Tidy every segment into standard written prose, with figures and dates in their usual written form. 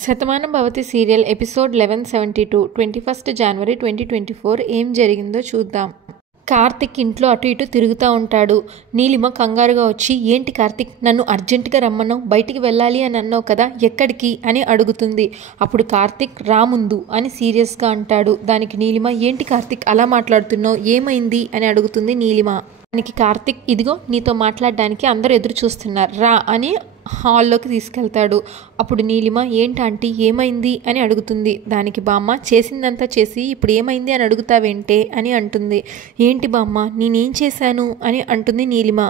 Shatamanam Bhavati serial episode 1172 21 జనవరి 2024 ఏం జరిగిందో చూద్దాం. కార్తిక్ ఇంట్లో అటు ఇటు తిరుగుతూ ఉంటాడు. నీలిమ కంగారుగా వచ్చి, ఏంటి కార్తిక్, నన్ను అర్జెంటుగా రమ్మన్నావు, బయటికి వెళ్ళాలి అని అన్నావు కదా, ఎక్కడికి అని అడుగుతుంది. అప్పుడు కార్తిక్ రా ముందు అని సీరియస్గా అంటాడు. దానికి నీలిమ, ఏంటి కార్తిక్ అలా మాట్లాడుతున్నావు, ఏమైంది అని అడుగుతుంది నీలిమ. దానికి కార్తిక్, ఇదిగో నీతో మాట్లాడడానికి అందరూ ఎదురు చూస్తున్నారు, రా అని హాల్లోకి తీసుకెళ్తాడు. అప్పుడు నీలిమ, ఏంటంటీ ఏమైంది అని అడుగుతుంది. దానికి బామ్మ, చేసిందంతా చేసి ఇప్పుడు ఏమైంది అని అడుగుతావేంటే అని అంటుంది. ఏంటి బామ్మ, నేనేం చేశాను అని అంటుంది నీలిమ.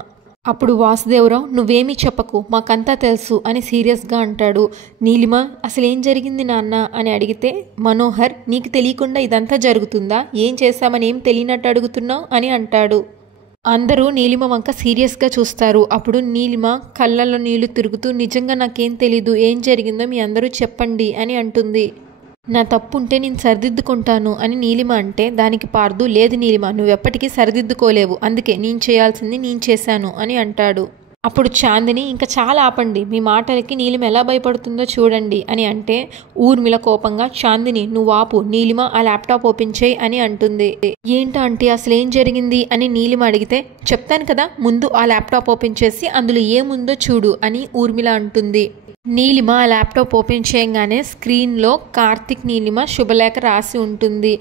అప్పుడు వాసుదేవరావు, నువ్వేమీ చెప్పకు, మాకంతా తెలుసు అని సీరియస్గా అంటాడు. నీలిమ, అసలు ఏం జరిగింది నాన్న అని అడిగితే, మనోహర్, నీకు తెలియకుండా ఇదంతా జరుగుతుందా, ఏం చేశామని ఏం తెలియనట్టు అడుగుతున్నావు అని అంటాడు. అందరూ నీలిమ వంక సీరియస్గా చూస్తారు. అప్పుడు నీలిమ కళ్ళల్లో నీళ్లు తిరుగుతూ, నిజంగా నాకేం తెలీదు, ఏం జరిగిందో మీ అందరూ చెప్పండి అని అంటుంది. నా తప్పు ఉంటే నేను సరిదిద్దుకుంటాను అని నీలిమ అంటే, దానికి పార్దు, లేదు నీలిమ, నువ్వెప్పటికీ సరిదిద్దుకోలేవు, అందుకే నేను చేయాల్సింది నేను చేశాను అని అంటాడు. అప్పుడు చాందిని, ఇంకా చాలా ఆపండి, మీ మాటలకి నీలిమ ఎలా భయపడుతుందో చూడండి అని అంటే, ఊర్మిళ కోపంగా, చాందిని నువ్వు ఆపు, నీలిమ ఆ ల్యాప్టాప్ ఓపెన్ చేయి అని అంటుంది. ఏంటో అంటే అసలు ఏం జరిగింది అని నీలిమ అడిగితే, చెప్తాను కదా, ముందు ఆ ల్యాప్టాప్ ఓపెన్ చేసి అందులో ఏముందో చూడు అని ఊర్మిళ అంటుంది. నీలిమ ఆ ల్యాప్టాప్ ఓపెన్ చేయగానే స్క్రీన్లో కార్తిక్ నీలిమ శుభలేఖ రాసి ఉంటుంది.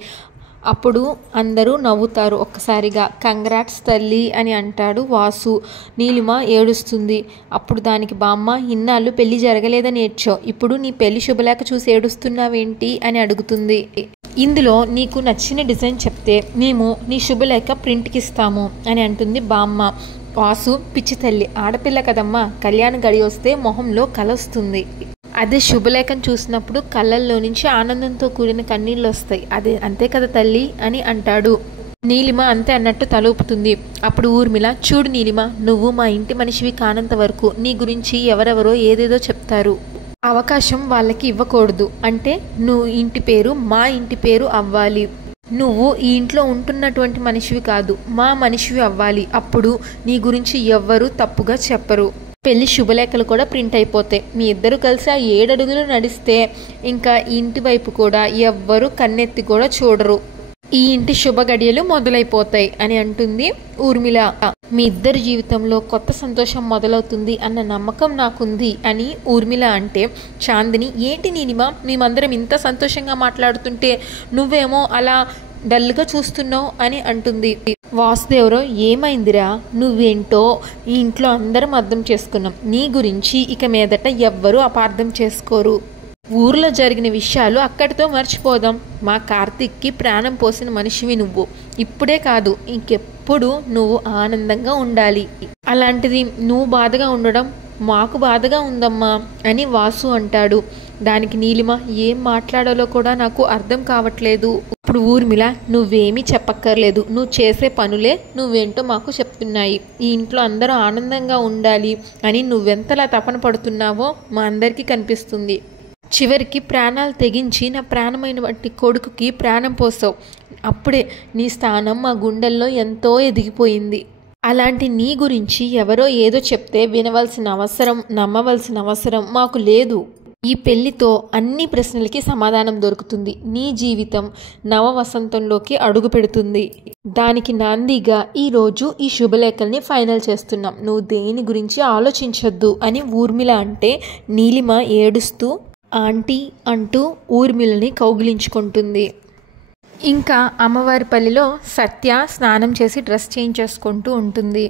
అప్పుడు అందరూ నవ్వుతారు ఒక్కసారిగా. కంగ్రాట్స్ తల్లి అని అంటాడు వాసు. నీలిమ ఏడుస్తుంది. అప్పుడు దానికి బామ్మ, ఇన్నాళ్ళు పెళ్లి జరగలేదని ఏడ్చావు, ఇప్పుడు నీ పెళ్లి శుభలేఖ చూసి ఏడుస్తున్నావేంటి అని అడుగుతుంది. ఇందులో నీకు నచ్చిన డిజైన్ చెప్తే మేము నీ శుభలేఖ ప్రింట్కి ఇస్తాము అని అంటుంది బామ్మ. వాసు, పిచ్చి తల్లి, ఆడపిల్ల కదమ్మా, కళ్యాణ గడి వస్తే మొహంలో కలొస్తుంది, అదే శుభలేఖను చూసినప్పుడు కళ్ళల్లో నుంచి ఆనందంతో కూడిన కన్నీళ్ళు వస్తాయి, అదే అంతే కదా తల్లి అని అంటాడు. నీలిమ అంతే అన్నట్టు తలూపుతుంది. అప్పుడు ఊర్మిళ, చూడు నీలిమ, నువ్వు మా ఇంటి మనిషివి కానంత వరకు నీ గురించి ఎవరెవరో ఏదేదో చెప్తారు, అవకాశం వాళ్ళకి ఇవ్వకూడదు, అంటే నువ్వు ఇంటి పేరు మా ఇంటి పేరు అవ్వాలి, నువ్వు ఈ ఇంట్లో ఉంటున్నటువంటి మనిషివి కాదు, మా మనిషివి అవ్వాలి, అప్పుడు నీ గురించి ఎవ్వరూ తప్పుగా చెప్పరు, పెళ్లి శుభలేఖలు కూడా ప్రింట్ అయిపోతాయి, మీ ఇద్దరు కలిసి ఆ 7 అడుగులు నడిస్తే ఇంకా ఈ ఇంటి వైపు కూడా ఎవ్వరూ కన్నెత్తి కూడా చూడరు, ఈ ఇంటి శుభ గడియలు మొదలైపోతాయి అని అంటుంది ఊర్మిళ. మీ ఇద్దరి జీవితంలో కొత్త సంతోషం మొదలవుతుంది అన్న నమ్మకం నాకుంది అని ఊర్మిళ అంటే, చాందిని, ఏంటి నీలిమ, మేమందరం ఇంత సంతోషంగా మాట్లాడుతుంటే నువ్వేమో అలా డల్గా చూస్తున్నావు అని అంటుంది. వాసుదేవరావు, ఏమైందిరా, నువ్వేంటో ఈ ఇంట్లో అందరం అర్థం చేసుకున్నాం, నీ గురించి ఇక మీదట ఎవ్వరూ అపార్థం చేసుకోరు, ఊర్లో జరిగిన విషయాలు అక్కడితో మర్చిపోదాం, మా కార్తిక్కి ప్రాణం పోసిన మనిషివి నువ్వు, ఇప్పుడే కాదు ఇంకెప్పుడు నువ్వు ఆనందంగా ఉండాలి, అలాంటిది నువ్వు బాధగా ఉండడం మాకు బాధగా ఉందమ్మా అని వాసు అంటాడు. దానికి నీలిమ, ఏం మాట్లాడాలో కూడా నాకు అర్థం కావట్లేదు. ఇప్పుడు ఊర్మిళ, నువ్వేమీ చెప్పక్కర్లేదు, నువ్వు చేసే పనులే నువ్వేంటో మాకు చెప్తున్నాయి, ఈ ఇంట్లో అందరూ ఆనందంగా ఉండాలి అని నువ్వెంతలా తపన పడుతున్నావో మా అందరికీ కనిపిస్తుంది, చివరికి ప్రాణాలు తెగించి నా ప్రాణమైన వంటి కొడుకుకి ప్రాణం పోసావు, అప్పుడే నీ స్థానం మా గుండెల్లో ఎంతో ఎదిగిపోయింది, అలాంటి నీ గురించి ఎవరో ఏదో చెప్తే వినవలసిన అవసరం, నమ్మవలసిన అవసరం మాకు లేదు, ఈ పెళ్లితో అన్ని ప్రశ్నలకి సమాధానం దొరుకుతుంది, నీ జీవితం నవ వసంతంలోకి అడుగు పెడుతుంది, దానికి నాందిగా ఈరోజు ఈ శుభలేఖల్ని ఫైనల్ చేస్తున్నాం, నువ్వు దేని గురించి ఆలోచించొద్దు అని ఊర్మిళ అంటే, నీలిమ ఏడుస్తూ ఆంటీ అంటూ ఊర్మిళని కౌగిలించుకుంటుంది. ఇంకా అమ్మవారిపల్లిలో సత్య స్నానం చేసి డ్రెస్ చేంజ్ చేసుకుంటూ ఉంటుంది.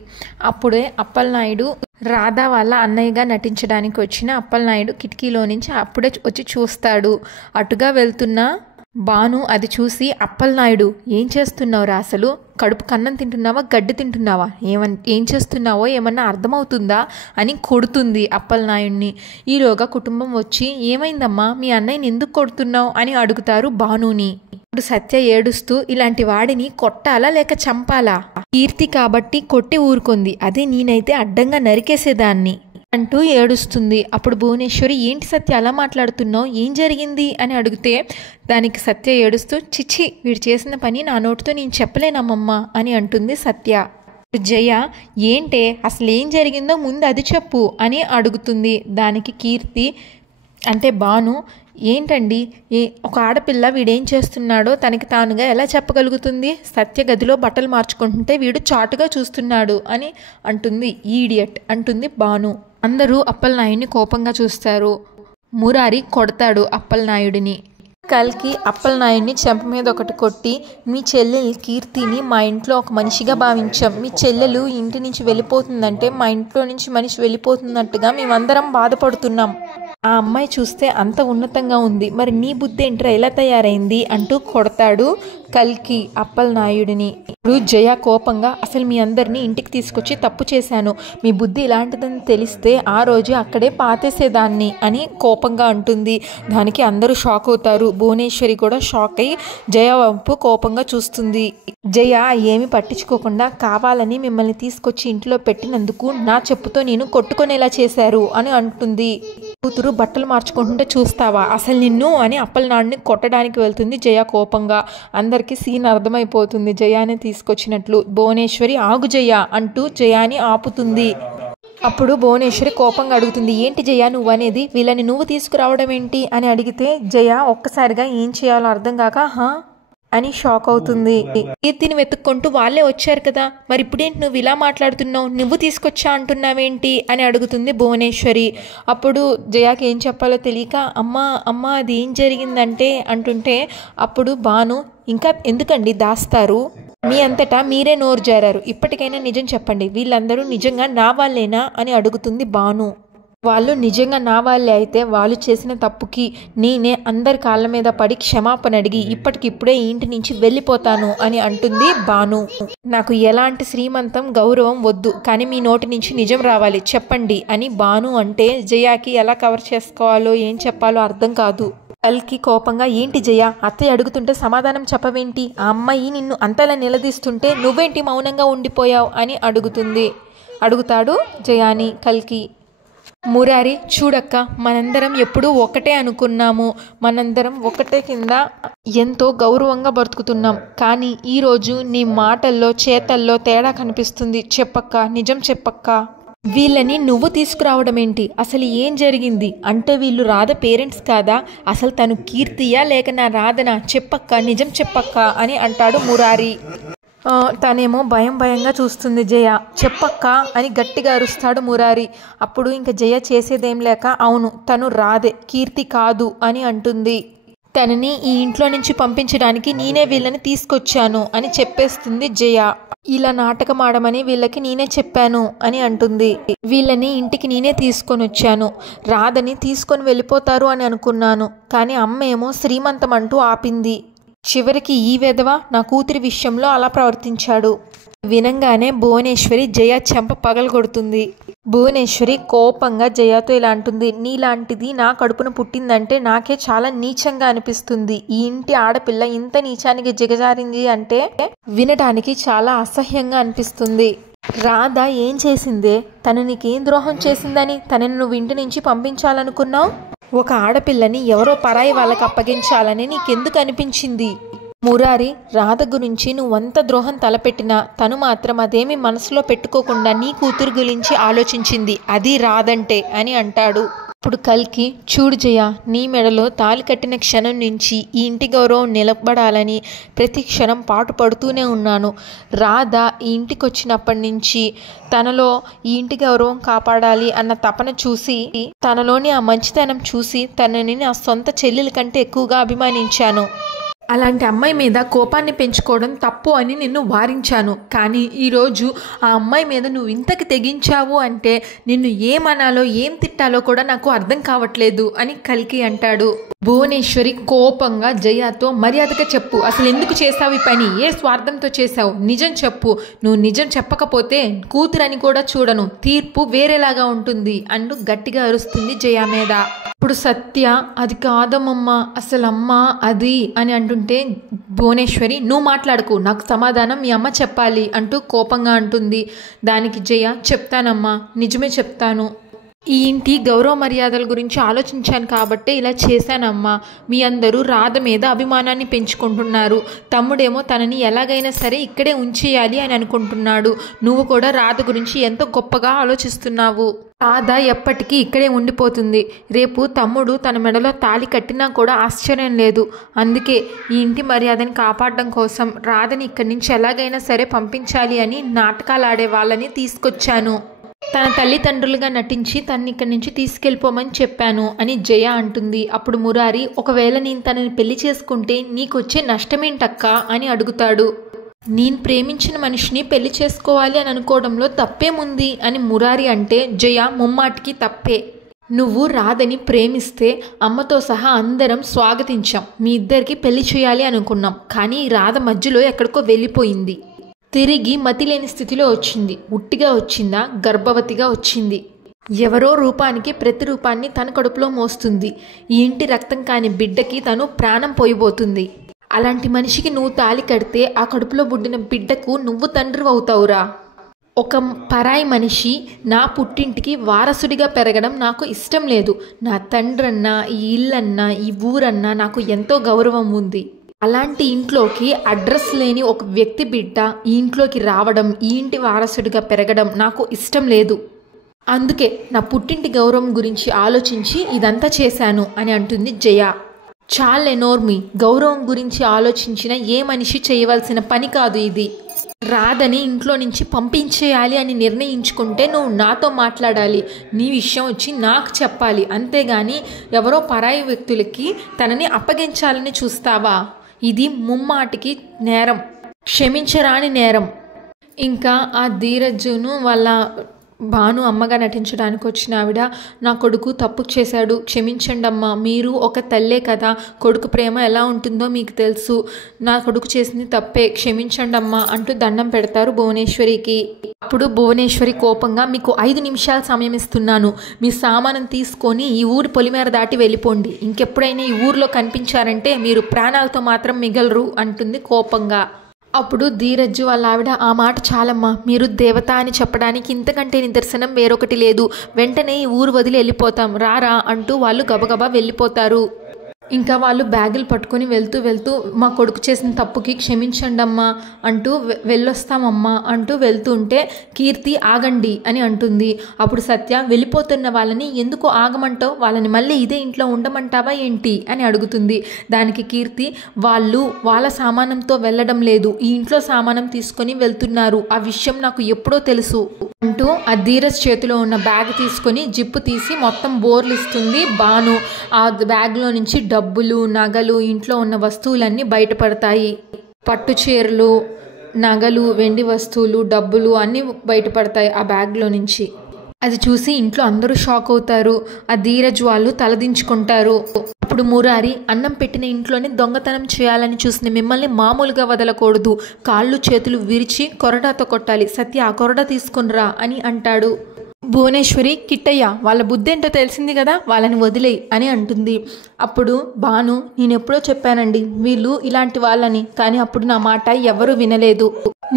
అప్పుడే అప్పలనాయుడు రాధా వాళ్ళ అన్నయ్యగా నటించడానికి వచ్చిన అప్పలనాయుడు కిటికీలో నుంచి అప్పుడే వచ్చి చూస్తాడు. అటుగా వెళ్తున్న బాను అది చూసి, అప్పలనాయుడు ఏం చేస్తున్నావురా, అసలు కడుపు కన్నం తింటున్నావా, గడ్డి తింటున్నావా, ఏం చేస్తున్నావో ఏమన్నా అర్థమవుతుందా అని కొడుతుంది అప్పలనాయుడిని. ఈలోగా కుటుంబం వచ్చి, ఏమైందమ్మా, మీ అన్నయ్యని ఎందుకు కొడుతున్నావు అని అడుగుతారు బానుని. ఇప్పుడు సత్య ఏడుస్తూ, ఇలాంటి వాడిని కొట్టాలా లేక చంపాలా, కీర్తి కాబట్టి కొట్టి ఊరుకుంది, అదే నేనైతే అడ్డంగా నరికేసేదాన్ని అంటూ ఏడుస్తుంది. అప్పుడు భువనేశ్వరి, ఏంటి సత్య అలా మాట్లాడుతున్నావు, ఏం జరిగింది అని అడిగితే, దానికి సత్య ఏడుస్తూ, చిచ్చి, వీడు చేసిన పని నా నోటితో నేను చెప్పలేనమ్మమ్మా అని అంటుంది సత్య. జయ, ఏంటే అసలు ఏం జరిగిందో ముందు అది చెప్పు అని అడుగుతుంది. దానికి కీర్తి అంటే బాను, ఏంటండి ఒక ఆడపిల్ల వీడేం చేస్తున్నాడో తనకి తానుగా ఎలా చెప్పగలుగుతుంది? సత్య గదిలో బట్టలు మార్చుకుంటుంటే వీడు చాటుగా చూస్తున్నాడు అని అంటుంది. ఈడియట్ అంటుంది భాను. అందరూ అప్పలనాయుడిని కోపంగా చూస్తారు. మురారి కొడతాడు అప్పలనాయుడిని. కల్కి అప్పలనాయుడిని చెంప మీద ఒకటి కొట్టి, మీ చెల్లెలు కీర్తిని మా ఇంట్లో ఒక మనిషిగా భావించాం. మీ చెల్లెలు ఇంటి నుంచి వెళ్ళిపోతుందంటే మా ఇంట్లో నుంచి మనిషి వెళ్ళిపోతున్నట్టుగా మేమందరం బాధపడుతున్నాం. ఆ అమ్మాయి చూస్తే అంత ఉన్నతంగా ఉంది, మరి నీ బుద్ధి ఏంట్రా ఎలా తయారైంది అంటూ కొడతాడు కల్కి అప్పలనాయుడిని. ఇప్పుడు జయ కోపంగా, అసలు మీ అందరినీ ఇంటికి తీసుకొచ్చి తప్పు చేశాను, మీ బుద్ధి ఇలాంటిదని తెలిస్తే ఆ రోజు అక్కడే పాతేసేదాన్ని అని కోపంగా అంటుంది. దానికి అందరూ షాక్ అవుతారు. భువనేశ్వరి కూడా షాక్ అయి జయ వైపు కోపంగా చూస్తుంది. జయ ఏమి పట్టించుకోకుండా, కావాలని మిమ్మల్ని తీసుకొచ్చి ఇంట్లో పెట్టినందుకు నా చెప్పుతో నేను కొట్టుకునేలా చేశారు అని అంటుంది. కూతురు బట్టలు మార్చుకుంటుంటే చూస్తావా అసలు నిన్ను అని అప్పలనాయుడిని కొట్టడానికి వెళ్తుంది జయ కోపంగా. అందరికీ సీన్ అర్థమైపోతుంది జయాని తీసుకొచ్చినట్లు. భువనేశ్వరి ఆగు జయ అంటూ జయాని ఆపుతుంది. అప్పుడు భువనేశ్వరి కోపంగా అడుగుతుంది, ఏంటి జయ నువ్వు అనేది? వీళ్ళని నువ్వు తీసుకురావడం ఏంటి అని అడిగితే జయ ఒక్కసారిగా ఏం చేయాలో అర్థం కాక అని షాక్ అవుతుంది. కీర్తిని వెతుక్కుంటూ వాళ్ళే వచ్చారు కదా, మరి ఇప్పుడేంటి నువ్వు ఇలా మాట్లాడుతున్నావు, నువ్వు తీసుకొచ్చా అంటున్నావేంటి అని అడుగుతుంది భువనేశ్వరి. అప్పుడు జయాకి ఏం చెప్పాలో తెలియక అమ్మ అది ఏం జరిగిందంటే అంటుంటే, అప్పుడు భాను, ఇంకా ఎందుకండి దాస్తారు, మీ అంతటా మీరే నోరు జారారు, ఇప్పటికైనా నిజం చెప్పండి, వీళ్ళందరూ నిజంగా నా వాళ్ళేనా అని అడుగుతుంది భాను. వాళ్ళు నిజంగా నా వాళ్ళే అయితే వాళ్ళు చేసిన తప్పుకి నేనే అందరి కాళ్ళ మీద పడి క్షమాపణ అడిగి ఇప్పటికిప్పుడే ఇంటి నుంచి వెళ్ళిపోతాను అని అంటుంది భాను. నాకు ఎలాంటి శ్రీమంతం గౌరవం వద్దు, కానీ మీ నోటి నుంచి నిజం రావాలి, చెప్పండి అని భాను అంటే జయాకి ఎలా కవర్ చేసుకోవాలో ఏం చెప్పాలో అర్థం కాదు. కల్కి కోపంగా, ఏంటి జయ అత్తయ్య అడుగుతుంటే సమాధానం చెప్పవేంటి, ఆ అమ్మాయి నిన్ను అంతలా నిలదీస్తుంటే నువ్వేంటి మౌనంగా ఉండిపోయావు అని అడుగుతాడు జయాని కల్కి. మురారి, చూడక్క, మనందరం ఎప్పుడూ ఒకటే అనుకున్నాము, మనందరం ఒకటే కింద ఎంతో గౌరవంగా బ్రతుకుతున్నాం, కానీ ఈరోజు నీ మాటల్లో చేతల్లో తేడా కనిపిస్తుంది, చెప్పక్క, నిజం చెప్పక్క. వీళ్ళని నువ్వు తీసుకురావడం ఏంటి, అసలు ఏం జరిగింది అంటే వీళ్ళు రాధ పేరెంట్స్ కాదా, అసలు తను కీర్తియా లేక నా రాధనా, చెప్పక్క, నిజం చెప్పక్క అని అంటాడు మురారి. తనేమో భయంగా చూస్తుంది జయ. చెప్పక్క అని గట్టిగా అరుస్తాడు మురారి. అప్పుడు ఇంకా జయ చేసేదేం లేక, అవును తను రాధే, కీర్తి కాదు అని అంటుంది. తనని ఈ ఇంట్లో నుంచి పంపించడానికి నేనే వీళ్ళని తీసుకొచ్చాను అని చెప్పేస్తుంది జయ. ఇలా నాటకం ఆడమని వీళ్ళకి నేనే చెప్పాను అని అంటుంది. వీళ్ళని ఇంటికి నేనే తీసుకొని వచ్చాను, రాధని తీసుకొని వెళ్ళిపోతారు అని అనుకున్నాను, కానీ అమ్మ ఏమో శ్రీమంతం అంటూ ఆపింది. చివరికి ఈ వెధవ నా కూతురి విషయంలో అలా ప్రవర్తించాడు. వినంగానే భువనేశ్వరి జయ చెంప పగలగొడుతుంది. భువనేశ్వరి కోపంగా జయతో ఇలా అంటుంది, నీలాంటిది నా కడుపున పుట్టిందంటే నాకే చాలా నీచంగా అనిపిస్తుంది. ఈ ఇంటి ఆడపిల్ల ఇంత నీచానికి దిగజారింది అంటే వినడానికి చాలా అసహ్యంగా అనిపిస్తుంది. రాధ ఏం చేసిందే, తను నీకేం ద్రోహం చేసిందని తనని నువ్వు ఇంటి నుంచి పంపించాలనుకున్నావు? ఒక ఆడపిల్లని ఎవరో పరాయి వాళ్ళకి అప్పగించాలని నీకెందుకు అనిపించింది? మురారి, రాధ గురించి నువ్వంత ద్రోహం తలపెట్టినా తను మాత్రం అదేమి మనసులో పెట్టుకోకుండా నీ కూతురు గురించి ఆలోచించింది, అది రాధంటే అని అంటాడు. ఇప్పుడు కల్కి, చూడు జయ, నీ మెడలో తాళి కట్టిన క్షణం నుంచి ఈ ఇంటి గౌరవం నిలబడాలని ప్రతి క్షణం పాటుపడుతూనే ఉన్నాను. రాధ ఈ ఇంటికి వచ్చినప్పటి నుంచి తనలో ఈ ఇంటి గౌరవం కాపాడాలి అన్న తపన చూసి, తనలోని ఆ మంచితనం చూసి తనని నా సొంత చెల్లెల కంటే ఎక్కువగా అభిమానించాను. అలాంటి అమ్మాయి మీద కోపాన్ని పెంచుకోవడం తప్పు అని నిన్ను వారించాను, కానీ ఈరోజు ఆ అమ్మాయి మీద నువ్వు ఇంతకు తెగించావు అంటే నిన్ను ఏమనాలో ఏం తిట్టాలో కూడా నాకు అర్థం కావట్లేదు అని కల్కి అంటాడు. భువనేశ్వరి కోపంగా జయతో, మర్యాదగా చెప్పు, అసలు ఎందుకు చేసావు ఈ పని, ఏ స్వార్థంతో చేసావు, నిజం చెప్పు, నువ్వు నిజం చెప్పకపోతే కూతురని కూడా చూడను, తీర్పు వేరేలాగా ఉంటుంది అంటూ గట్టిగా అరుస్తుంది జయ మీద. ఇప్పుడు సత్య, అది కాదమ్మమ్మ, అసలు అమ్మ అది అని అంటుంటే భువనేశ్వరి, నువ్వు మాట్లాడుకు, నాకు సమాధానం మీ అమ్మ చెప్పాలి అంటూ కోపంగా అంటుంది. దానికి జయ, చెప్తానమ్మా, నిజమే చెప్తాను, ఈ ఇంటి గౌరవ మర్యాదల గురించి ఆలోచించాను కాబట్టే ఇలా చేశానమ్మా. మీ అందరూ రాధ మీద అభిమానాన్ని పెంచుకుంటున్నారు. తమ్ముడేమో తనని ఎలాగైనా సరే ఇక్కడే ఉంచేయాలి అని అనుకుంటున్నాడు. నువ్వు కూడా రాధ గురించి ఎంతో గొప్పగా ఆలోచిస్తున్నావు. రాధ ఎప్పటికీ ఇక్కడే ఉండిపోతుంది. రేపు తమ్ముడు తన మెడలో తాళి కట్టినా కూడా ఆశ్చర్యం లేదు. అందుకే ఈ ఇంటి మర్యాదని కాపాడడం కోసం రాధని ఇక్కడి నుంచి ఎలాగైనా సరే పంపించాలి అని నాటకాలు ఆడే వాళ్ళని తీసుకొచ్చాను. తన తల్లిదండ్రులుగా నటించి తనని ఇక్కడి నుంచి తీసుకెళ్ళిపోమని చెప్పాను అని జయ అంటుంది. అప్పుడు మురారి, ఒకవేళ నేను తనని పెళ్లి చేసుకుంటే నీకొచ్చే నష్టమేంటక్కా అని అడుగుతాడు. నేను ప్రేమించిన మనిషిని పెళ్లి చేసుకోవాలి అని అనుకోవడంలో తప్పేముంది అని మురారి అంటే జయ ముమ్మాటికి తప్పే. నువ్వు రాధని ప్రేమిస్తే అమ్మతో సహా అందరం స్వాగతించాం. మీ ఇద్దరికి పెళ్లి చేయాలి అనుకున్నాం. కానీ రాధ మధ్యలో ఎక్కడికో వెళ్ళిపోయింది. తిరిగి మతిలేని స్థితిలో వచ్చింది. ఉట్టిగా వచ్చిందా, గర్భవతిగా వచ్చింది. ఎవరో రూపానికి ప్రతిరూపాన్ని తన కడుపులో మోస్తుంది. ఈ ఇంటి రక్తం కాని బిడ్డకి తను ప్రాణం పోయిపోతుంది. అలాంటి మనిషికి నువ్వు తాళి కడితే ఆ కడుపులో పుట్టిన బిడ్డకు నువ్వు తండ్రి అవుతావురా. ఒక పరాయి మనిషి నా పుట్టింటికి వారసుడిగా పెరగడం నాకు ఇష్టం లేదు. నా తండ్రన్నా, ఈ ఇల్లన్నా, ఈ ఊరన్నా నాకు ఎంతో గౌరవం ఉంది. అలాంటి ఇంట్లోకి అడ్రస్ లేని ఒక వ్యక్తి బిడ్డ ఈ ఇంట్లోకి రావడం, ఈ ఇంటి వారసుడిగా పెరగడం నాకు ఇష్టం లేదు. అందుకే నా పుట్టింటి గౌరవం గురించి ఆలోచించి ఇదంతా చేశాను అని అంటుంది జయ. చాలే నోర్మి, గౌరవం గురించి ఆలోచించిన ఏ మనిషి చేయవలసిన పని కాదు ఇది. రాధని ఇంట్లో నుంచి పంపించేయాలి అని నిర్ణయించుకుంటే నువ్వు నాతో మాట్లాడాలి. నీ విషయం వచ్చి నాకు చెప్పాలి. అంతేగాని ఎవరో పరాయి వ్యక్తులకి తనని అప్పగించాలని చూస్తావా? ఇది ముమ్మాటికి నేరం, క్షమించరాని నేరం. ఇంకా ఆ ధీరజ్జును వాళ్ళ భాను అమ్మగా నటించడానికి వచ్చిన ఆవిడ, నా కొడుకు తప్పు చేశాడు, క్షమించండి అమ్మా. మీరు ఒక తల్లే కదా, కొడుకు ప్రేమ ఎలా ఉంటుందో మీకు తెలుసు. నా కొడుకు చేసింది తప్పే, క్షమించండి అమ్మా అంటూ దండం పెడతారు భువనేశ్వరికి. అప్పుడు భువనేశ్వరి కోపంగా, మీకు 5 నిమిషాలు సమయం ఇస్తున్నాను. మీ సామానం తీసుకొని ఈ ఊరి పొలిమేర దాటి వెళ్ళిపోండి. ఇంకెప్పుడైనా ఈ ఊరిలో కనిపించారంటే మీరు ప్రాణాలతో మాత్రం మిగలరు అంటుంది కోపంగా. అప్పుడు ధీరజ్జు వాళ్ళ ఆవిడ, ఆ మాట చాలమ్మా, మీరు దేవత అని చెప్పడానికి ఇంతకంటే నిదర్శనం వేరొకటి లేదు. వెంటనే ఈ ఊరు వదిలి వెళ్ళిపోతాం, రారా అంటూ వాళ్ళు గబగబా వెళ్ళిపోతారు. ఇంకా వాళ్ళు బ్యాగులు పట్టుకొని వెళ్తూ మా కొడుకు చేసిన తప్పుకి క్షమించండి అమ్మా అంటూ వెళ్ళొస్తామమ్మా అంటూ వెళ్తుంటే కీర్తి ఆగండి అని అంటుంది. అప్పుడు సత్య, వెళ్ళిపోతున్న వాళ్ళని ఎందుకు ఆగమంటావు? వాళ్ళని మళ్ళీ ఇదే ఇంట్లో ఉండమంటావా ఏంటి అని అడుగుతుంది. దానికి కీర్తి, వాళ్ళు వాళ్ళ సామానంతో వెళ్ళడం లేదు, ఈ ఇంట్లో సామానం తీసుకొని వెళ్తున్నారు. ఆ విషయం నాకు ఎప్పుడో తెలుసు అంటూ ఆ ధీరజ్ చేతిలో ఉన్న బ్యాగ్ తీసుకొని జిప్పు తీసి మొత్తం బోర్లు ఇస్తుంది భాను. ఆ బ్యాగ్లో నుంచి డబ్బులు, నగలు, ఇంట్లో ఉన్న వస్తువులన్నీ బయటపడతాయి. పట్టు చీరలు, నగలు, వెండి వస్తువులు, డబ్బులు అన్నీ బయటపడతాయి ఆ బ్యాగ్లో నుంచి. అది చూసి ఇంట్లో అందరూ షాక్ అవుతారు. ఆ ధీరజ్ వాళ్ళు తలదించుకుంటారు. అప్పుడు మురారి, అన్నం పెట్టిన ఇంట్లోనే దొంగతనం చేయాలని చూసిన మిమ్మల్ని మామూలుగా వదలకూడదు. కాళ్ళు చేతులు విరిచి కొరడాతో కొట్టాలి. సత్య, ఆ కొరడా తీసుకునిరా అని అంటాడు. భువనేశ్వరి, కిట్టయ్య, వాళ్ళ బుద్ధి ఏంటో తెలిసింది కదా, వాళ్ళని వదిలేయి అని అంటుంది. అప్పుడు భాను, నేనెప్పుడో చెప్పానండి వీళ్ళు ఇలాంటి వాళ్ళని, కానీ అప్పుడు నా మాట ఎవరూ వినలేదు.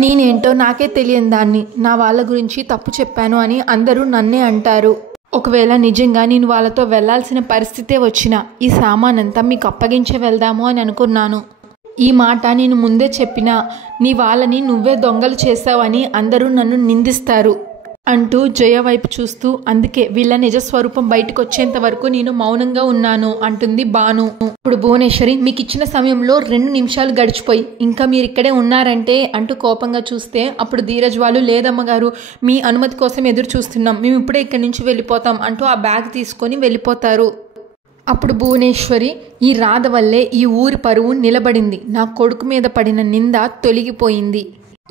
నేనేంటో నాకే తెలియని దాన్ని నా వాళ్ళ గురించి తప్పు చెప్పాను అని అందరూ నన్నే అంటారు. ఒకవేళ నిజంగా నేను వాళ్ళతో వెళ్లాల్సిన పరిస్థితే వచ్చినా ఈ సామానంతా మీకు అప్పగించే వెళ్దాము అని అనుకున్నాను. ఈ మాట నేను ముందే చెప్పినా నీ వాళ్ళని నువ్వే దొంగలు చేసావని అందరూ నన్ను నిందిస్తారు అంటూ జయ వైపు చూస్తూ, అందుకే వీళ్ళ నిజస్వరూపం బయటకు వచ్చేంత వరకు నేను మౌనంగా ఉన్నాను అంటుంది భాను. ఇప్పుడు భువనేశ్వరి, మీకు ఇచ్చిన సమయంలో 2 నిమిషాలు గడిచిపోయి ఇంకా మీరు ఇక్కడే ఉన్నారంటే అంటూ కోపంగా చూస్తే, అప్పుడు ధీరజ్ వాళ్ళు, లేదమ్మగారు, మీ అనుమతి కోసం ఎదురు చూస్తున్నాం, మేము ఇప్పుడే ఇక్కడి నుంచి వెళ్ళిపోతాం అంటూ ఆ బ్యాగ్ తీసుకొని వెళ్ళిపోతారు. అప్పుడు భువనేశ్వరి, ఈ రాధ వల్లే ఈ ఊరి పరువు నిలబడింది. నా కొడుకు మీద పడిన నింద తొలగిపోయింది.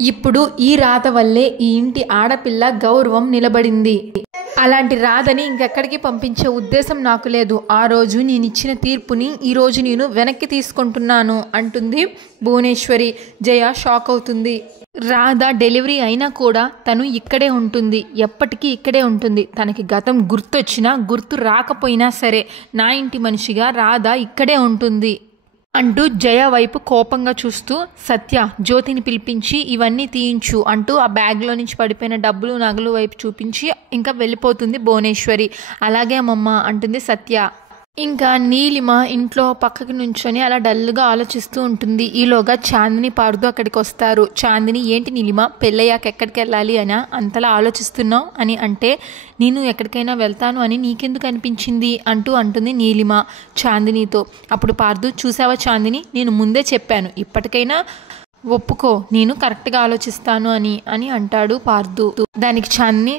ఇప్పుడు ఈ రాధ వల్లే ఈ ఇంటి ఆడపిల్ల గౌరవం నిలబడింది. అలాంటి రాధని ఇంకెక్కడికి పంపించే ఉద్దేశం నాకు లేదు. ఆ రోజు నేను ఇచ్చిన తీర్పుని ఈ రోజు నేను వెనక్కి తీసుకుంటున్నాను అంటుంది భువనేశ్వరి. జయ షాక్ అవుతుంది. రాధ డెలివరీ అయినా కూడా తను ఇక్కడే ఉంటుంది, ఎప్పటికీ ఇక్కడే ఉంటుంది. తనకి గతం గుర్తొచ్చినా గుర్తు రాకపోయినా సరే నా ఇంటి మనిషిగా రాధ ఇక్కడే ఉంటుంది. అంటూ జయ వైపు కోపంగా చూస్తూ సత్య జ్యోతిని పిలిపించి ఇవన్నీ తీయించు అంటూ ఆ బ్యాగ్లో నుంచి పడిపోయిన డబ్బులు నగలు వైపు చూపించి ఇంకా వెళ్ళిపోతుంది భువనేశ్వరి. అలాగే అమ్మమ్మ అంటుంది సత్య. ఇంకా నీలిమ ఇంట్లో పక్కకి నుంచొని అలా డల్గా ఆలోచిస్తూ ఉంటుంది. ఈలోగా చాందిని పార్దు అక్కడికి వస్తారు. చాందిని ఏంటి నీలిమ పెళ్ళయ్యాక ఎక్కడికి వెళ్ళాలి అని అంతలా ఆలోచిస్తున్నావు అని అంటే నేను ఎక్కడికైనా వెళ్తాను అని నీకెందుకు అనిపించింది అంటుంది నీలిమ చాందినితో. అప్పుడు పార్దు చూసావా చాందిని నేను ముందే చెప్పాను ఇప్పటికైనా ఒప్పుకో నేను కరెక్ట్గా ఆలోచిస్తాను అని అంటాడు పార్దు. దానికి చాందిని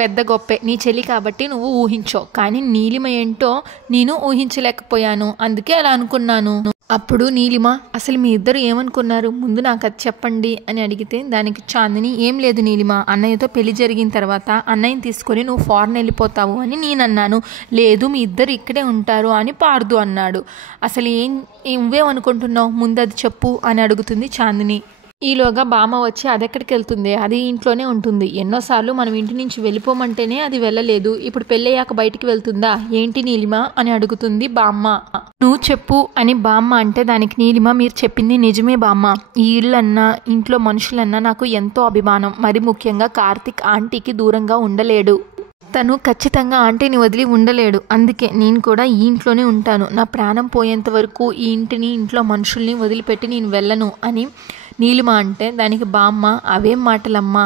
పెద్ద గొప్పే నీ చెల్లి కాబట్టి నువ్వు ఊహించో కానీ నీలిమ ఏంటో నేను ఊహించలేకపోయాను అందుకే అలా అనుకున్నాను. అప్పుడు నీలిమ అసలు మీ ఇద్దరు ఏమనుకున్నారు ముందు నాకు అది చెప్పండి అని అడిగితే దానికి చాందిని ఏం లేదు నీలిమ అన్నయ్యతో పెళ్లి జరిగిన తర్వాత అన్నయ్యని తీసుకొని నువ్వు ఫారెన్ వెళ్ళిపోతావు అని నేను అన్నాను. లేదు మీ ఇద్దరు ఇక్కడే ఉంటారు అని పార్దు అన్నాడు. అసలు నువ్వేమనుకుంటున్నావు ముందు అది చెప్పు అని అడుగుతుంది చాందిని. ఈలోగా బామ్మ వచ్చి అదెక్కడికి వెళ్తుంది అది ఇంట్లోనే ఉంటుంది. ఎన్నోసార్లు మనం ఇంటి నుంచి వెళ్ళిపోమంటేనే అది వెళ్ళలేదు ఇప్పుడు పెళ్ళయ్యాక బయటికి వెళ్తుందా ఏంటి నీలిమ అని అడుగుతుంది బామ్మ. నువ్వు చెప్పు అని బామ్మ అంటే దానికి నీలిమ మీరు చెప్పింది నిజమే బామ్మ ఈ ఇళ్ళన్నా ఇంట్లో మనుషులన్నా నాకు ఎంతో అభిమానం మరి ముఖ్యంగా కార్తిక్ ఆంటీకి దూరంగా ఉండలేడు తను ఖచ్చితంగా ఆంటీని వదిలి ఉండలేడు అందుకే నేను కూడా ఈ ఇంట్లోనే ఉంటాను నా ప్రాణం పోయేంత వరకు ఈ ఇంటిని ఇంట్లో మనుషుల్ని వదిలిపెట్టి నేను వెళ్ళను అని నీలిమ అంటే దానికి బామ్మ అవేం మాటలమ్మా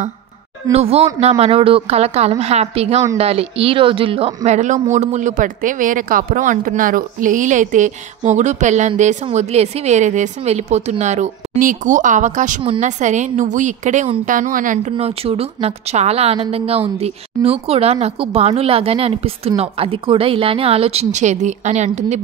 నువ్వు నా మనవడు కలకాలం హ్యాపీగా ఉండాలి ఈ రోజుల్లో మెడలో 3 ముళ్ళు పడితే వేరే కాపురం అంటున్నారు వీలైతే మొగుడు పెళ్ళాం దేశం వదిలేసి వేరే దేశం వెళ్ళిపోతున్నారు నీకు అవకాశం ఉన్నా సరే నువ్వు ఇక్కడే ఉంటాను అని అంటున్నావు చూడు నాకు చాలా ఆనందంగా ఉంది నువ్వు కూడా నాకు బానులాగానే అనిపిస్తున్నావు అది కూడా ఇలానే ఆలోచించేది అని అంటుంది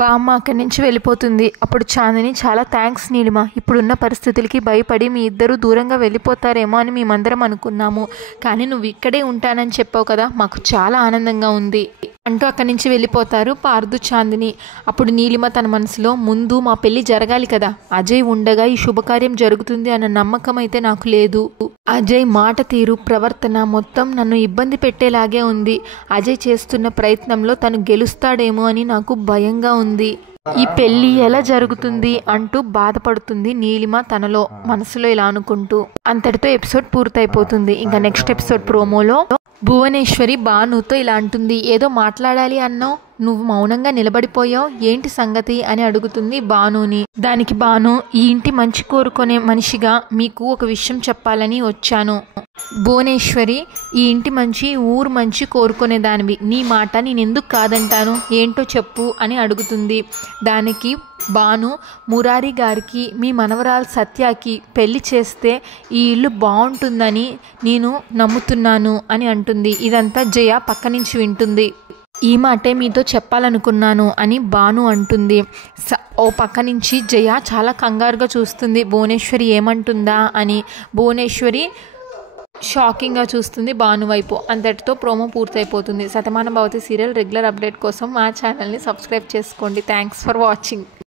బామ్మ అక్కడి నుంచి వెళ్ళిపోతుంది. అప్పుడు చాందిని చాలా థ్యాంక్స్ నీలిమ ఇప్పుడున్న పరిస్థితులకి భయపడి మీ ఇద్దరు దూరంగా వెళ్ళిపోతారేమో అని మేమందరం అనుకున్నాము కానీ నువ్వు ఇక్కడే ఉంటానని చెప్పావు కదా మాకు చాలా ఆనందంగా ఉంది అంటూ అక్కడి నుంచి వెళ్ళిపోతారు పార్దు చాందిని. అప్పుడు నీలిమ తన మనసులో ముందు మా పెళ్లి జరగాలి కదా అజయ్ ఉండగా ఈ శుభకార్యం జరుగుతుంది అన్న నమ్మకం అయితే నాకు లేదు అజయ్ మాట తీరు ప్రవర్తన మొత్తం నన్ను ఇబ్బంది పెట్టేలాగే ఉంది అజయ్ చేస్తున్న ప్రయత్నంలో తను గెలుస్తాడేమో అని నాకు భయంగా ఉంది ఈ పెళ్లి ఎలా జరుగుతుంది అంటూ బాధపడుతుంది నీలిమ తనలో మనసులో ఇలా అనుకుంటూ. అంతటితో ఎపిసోడ్ పూర్తయిపోతుంది. ఇంకా నెక్స్ట్ ఎపిసోడ్ ప్రోమోలో భువనేశ్వరి బానుతో ఇలా అంటుంది ఏదో మాట్లాడాలి అన్నావు నువ్వు మౌనంగా నిలబడిపోయావు ఏంటి సంగతి అని అడుగుతుంది బానుని. దానికి బాను ఈ ఇంటి మంచి కోరుకునే మనిషిగా మీకు ఒక విషయం చెప్పాలని వచ్చాను భువనేశ్వరి ఈ ఇంటి మంచి ఊరు మంచి కోరుకునే దానివి నీ మాట నేను ఎందుకు కాదంటాను ఏంటో చెప్పు అని అడుగుతుంది. దానికి బాను మురారి గారికి మీ మనవరాలు సత్యకి పెళ్లి చేస్తే ఈ ఇల్లు బాగుంటుందని నేను నమ్ముతున్నాను అని అంటుంది. ఇదంతా జయ పక్క నుంచి వింటుంది. ఈ మాటే మీతో చెప్పాలనుకున్నాను అని బాను అంటుంది. ఓ పక్క నుంచి జయ చాలా కంగారుగా చూస్తుంది భువనేశ్వరి ఏమంటుందా అని. భువనేశ్వరి షాకింగ్గా చూస్తుంది బాను వైపు. అంతటితో promo పూర్తయిపోతుంది. Shatamanam Bhavati serial regular update కోసం మా ఛానల్ని సబ్స్క్రైబ్ చేసుకోండి. Thanks for watching.